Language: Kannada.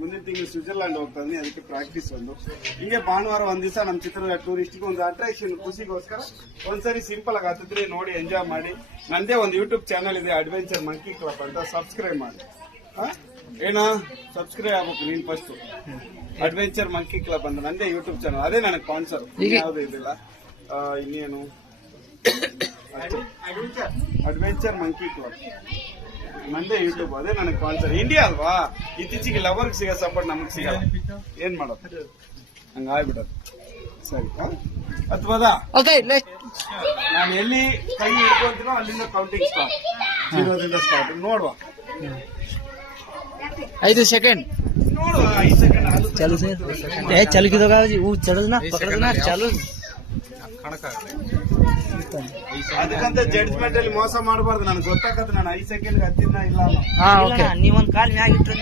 ಮುಂದಿನ ತಿಂಗಳು ಸ್ವಿಟ್ಜರ್ಲ್ಯಾಂಡ್ ಹೋಗ್ತಾ ಇದೀನಿ, ಅದಕ್ಕೆ ಪ್ರಾಕ್ಟೀಸ್ ಒಂದು. ಹಿಂಗೆ ಭಾನುವಾರ ಒಂದ್ ದಿವಸ ನಮ್ಮ ಚಿತ್ರದುರ್ಗ ಟೂರಿಸ್ಟ್ಗೆ ಒಂದು ಅಟ್ರಾಕ್ಷನ್, ಖುಷಿಗೋಸ್ಕರ ಒಂದ್ಸರಿ ಸಿಂಪಲ್ ಆಗಿ ಹತ್ತಿದ್ರೆ ನೋಡಿ ಎಂಜಾಯ್ ಮಾಡಿ. ನಂದೇ ಒಂದು ಯೂಟ್ಯೂಬ್ ಚಾನಲ್ ಇದೆ, ಅಡ್ವೆಂಚರ್ ಮಂಕಿ ಕ್ಲಬ್ ಅಂತ, ಸಬ್ಸ್ಕ್ರೈಬ್ ಮಾಡಿ. ಏನೋ ಸಬ್ಸ್ಕ್ರೈಬ್ ಆಗ್ಬೇಕು ನೀನ್ ಫಸ್ಟ್. ಅಡ್ವೆಂಚರ್ ಮಂಕಿ ಕ್ಲಬ್ ಅಂತ ನಂದೇ ಯೂಟ್ಯೂಬ್ ಚಾನಲ್, ಅದೇ ನನಗೆ ಸ್ಪಾನ್ಸರ್, ಯಾವ್ದು ಇದಿಲ್ಲ. ಇನ್ನೇನು ಅಡ್ವೆಂಚರ್ ಮಂಕಿ ಕ್ಲಬ್ ನಂದೇ ಯೂಟ್ಯೂಬ್, ಅದೇ ನನಗೆ ಸ್ಪಾನ್ಸರ್. ಇಂಡಿಯಾ ಅಲ್ವಾ, ಇತ್ತೀಚೆಗೆ ಲವರ್ಗೆ ಸಿಗೋ ಸಪೋರ್ಟ್ ನಮಗ್ ಸಿಗಲ್ಲ, ಏನ್ ಮಾಡೋದು, ಹಂಗ ಆಗ್ಬಿಡೋದು. ಸರಿ ಅಥವಾ ನಾನು ಎಲ್ಲಿ ಕೈ ಹಿಡ್ಕೊಂತೀನೋ ಅಲ್ಲಿಂದ ಕೌಂಟಿಂಗ್ ಸ್ಟಾರ್ಟ್, 0 ಸ್ಟಾರ್ಟ್. ನೋಡುವ 5 सेकंड ನೋಡುವ 5 ಸೆಕೆಂಡ್ चालू से चालू की होगा वो चढ़ना पकड़ना चालू. ಅದಕ್ಕಂತ ಜಡ್ಜ್ಮೆಂಟ್ ಅಲ್ಲಿ ಮೋಸ ಮಾಡಬಾರ್ದು. ನನಗೆ ಗೊತ್ತಾಗತ್ತೆ ನಾನು 5 ಸೆಕೆಂಡ್ ಹತ್ತಿನ ಇಲ್ಲ. ನೀವೊಂದ್ ಕಾಲ್ ಮ್ಯಾಗ ಇಟ್ರೆ